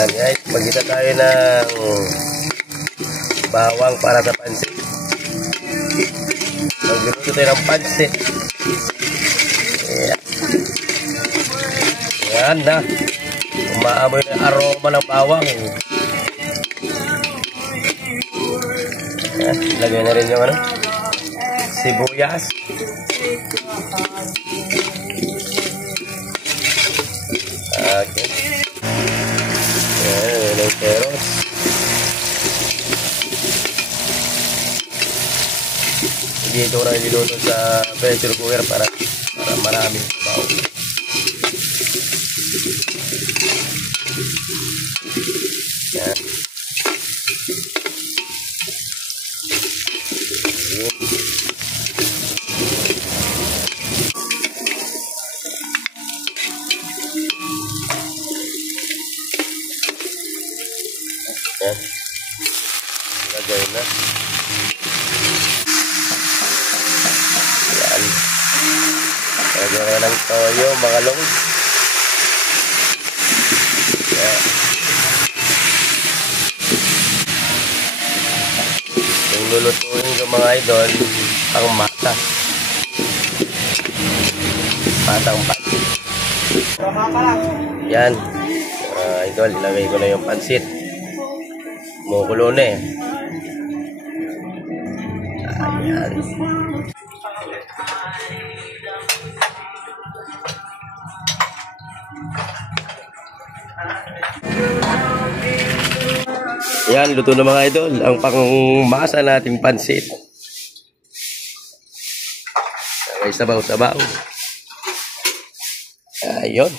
Yan guys, magkita tayo ng bawang para sa pansit. Magluluto tayo ng pansit. Yan na. Umaamoy na aroma ng bawang. Yan, lagay na rin yung ano, sibuyas. Okay. Yan, yung peros. Dito na niluto sa pressure cooker para maraming sabaw. Yan. Yan. Lagay na. Yan. Lagay na ng toyo, mga long. Yan. Yung lulutuin ko mga idol, ang mata. Matang pansit. Yan. Idol, ilagay ko na yung pansit. Kumukulo na eh. Ayan. Yan, luto na mga idol. Ang pangmasa nating pansit. May sabaw-sabaw. Ayun.